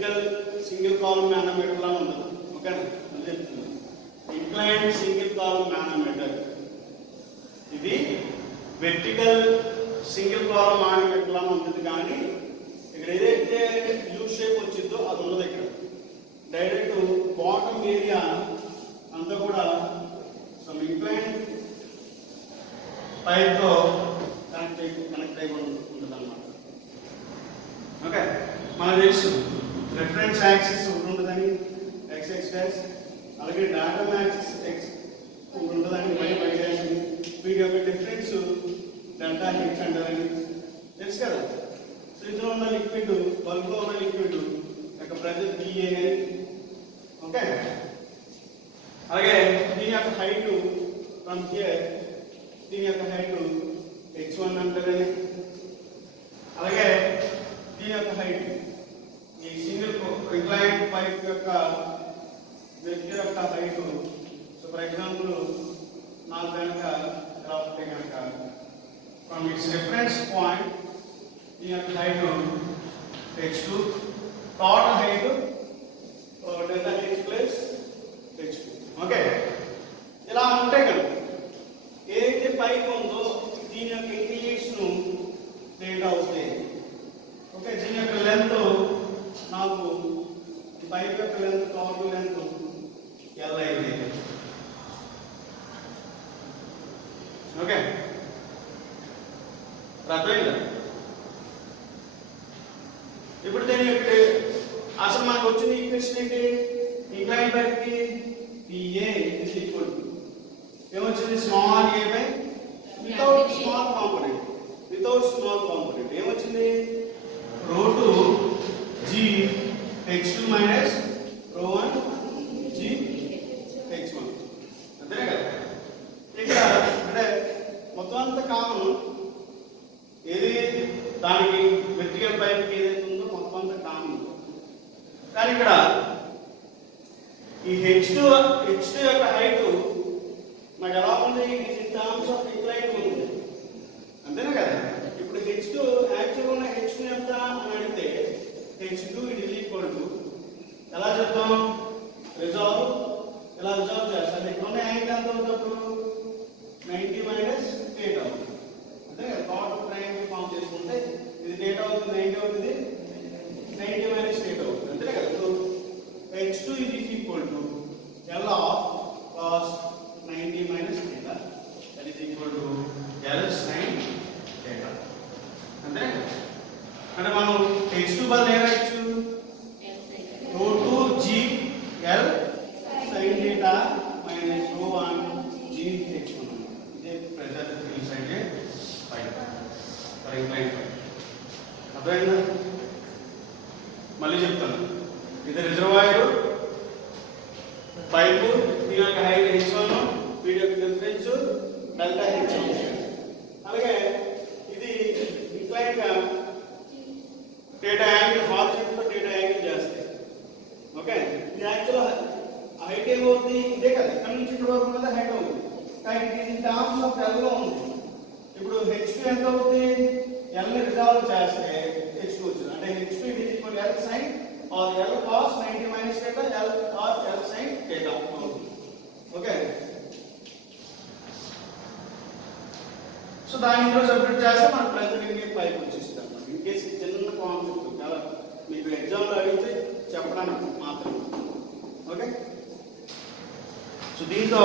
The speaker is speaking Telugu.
వెర్టికల్ సింగిల్ కాలమ్ మానోమీటర్ లా ఉంటుంది. ఓకేనా? నేను చెప్తున్నాను ఇంక్లైన్డ్ సింగిల్ కాలమ్ మానోమీటర్. ఇది వెర్టికల్ సింగిల్ కాలమ్ మానోమీటర్ లా ఉంటుంది, కానీ ఇక్కడ ఏదైతే యూ షేప్ వచ్చిందో అది ఉన్నది. ఇక్కడ డైరెక్ట్ బాటమ్ ఏరియా అంతా కూడా సమ్ ఇంక్లైన్డ్ పైప్ తో కనెక్ట్ అయి ఉంటుంది అన్నమాట. ఓకే, మనకు తెలుసు రిఫరెన్స్ యాక్సిస్ ఒకటి ఉంటుందని x డాష్, అలాగే డయాగ్రమ్ యాక్సిస్ x ఒకటి ఉంటుందని y డాష్. వీటి యొక్క డిఫరెన్స్ డెల్టా హెచ్ అంటారని తెలుసు కదా. సో ఇందులో ఉన్న లిక్విడ్, బల్బ్ లో ఉన్న లిక్విడ్ యొక్క ప్రెజర్ PA అని. ఓకే, అలాగే దీని యొక్క హైట్ ఫ్రమ్ హియర్, దీని యొక్క హైట్ h1 అంటారని. అలాగే దీని యొక్క హైట్, ఈ సింగిల్ ఇంక్లైన్డ్ పైప్ యొక్క వ్యక్తి యొక్క హైట్, సో ఫర్ ఎగ్జాంపుల్ నాకు కనుక ఎలా ఉంటే కనుక ఫ్రమ్ ఇట్స్ రిఫరెన్స్ పాయింట్ దీని యొక్క height h2, total height delta h plus h2. Okay, ఇలా ఉంటే కనుక ఏదైతే పైప్ ఉందో దీని యొక్క ఇంక్లినేషన్ తేడా అవుతుంది. ఓకే, దీని యొక్క లెంత్ నాకు పైప్ యొక్క లెంత్, టోటల్ లెంత్ L అయింది. ఓకే, అర్థమైందా? ఇప్పుడు దీని యొక్క అసలు మనకు వచ్చిన ఈక్వేషన్ ఏంటి? ఇంక్లైన్ పైప్ కి PA is equal to ఏమొచ్చింది? Small a by without small component, ఏమొచ్చింది? ρ2 g h2 minus ρ1 g h1. అంతే కదా. ఇక్కడ అంటే మొత్తం అంతా కామన్, ఏది దానికి వెర్టికల్ పైప్ ఏదైతే ఉందో మొత్తం అంతా కామన్. కానీ ఇక్కడ ఈ h2 యొక్క హైట్ నాకు ఎలా ఉంది? ఇన్ టర్మ్స్ ఆఫ్ ఇంక్లైన్ ఉంది, అంతేనా కదా. ఇప్పుడు h2 యాక్చువల్ ఉన్న h2 ఎంత అని అడిగితే h2 it is equal to ఎలా చెప్తాం? ఎలా రిజాల్వ్ చేస్తాం? ఇక్కడ ఉన్న యాంగిల్ ఎంత అవుతుంది? 90 మైనస్ θ అవుతుంది, అంతే కదా. టోటల్ ట్రయాంగిల్ ఫామ్ చేసుకుంటే ఇది θ అవుతుంది, 90 అవుతుంది, 90 మైనస్ θ అవుతుంది, అంతే కదా. So h2 is equal to L of cos 90 minus theta, that is equal to L sin theta. అంటే అంటే మనం h2 బదులు ఏం రాయొచ్చు? ρ2 g L sin theta minus ρ1 g h1. ఇదే pressure inside pipe for incline pipe. అర్థమైందా? మళ్ళీ చెప్తాను. ఇది రిజర్వాయర్ పైపు, దీని యొక్క హైట్ h1, వీటి యొక్క డిఫరెన్స్ డెల్టా h. అలాగే ఇది ఇంక్లైన్ గా θ యాంగిల్, హారిజాంటల్ తో θ యాంగిల్ చేస్తాయి. ఓకే, ఇది యాక్చువల్ హైట్ ఏమవుతుంది? ఇదే కదా, ఇక్కడ నుంచి ఇక్కడ వరకు ఉన్నది హైట్ అవుతుంది, కానీ ఇది ఇన్ టర్మ్స్ ఆఫ్ L లో ఉంది. ఇప్పుడు h2 ఎంత అవుతుంది? L ని రిజాల్వ్ చేస్తే h2 వచ్చింది, అంటే h2 is equal to L sin or L cos 90 minus theta, L or L sin theta. Okay, so దాని ఇందులో సబ్స్టిట్యూట్ చేస్తే మనకు ప్రెజర్ ఇండియన్ పైప్ వచ్చేస్తుంది అన్నమాట. ఇన్ కేసు చిన్న కాన్సెప్ట్ చాలా మీకు ఎగ్జామ్లో అడిగితే చెప్పడానికి మాత్రమే. ఓకే, సో దీంతో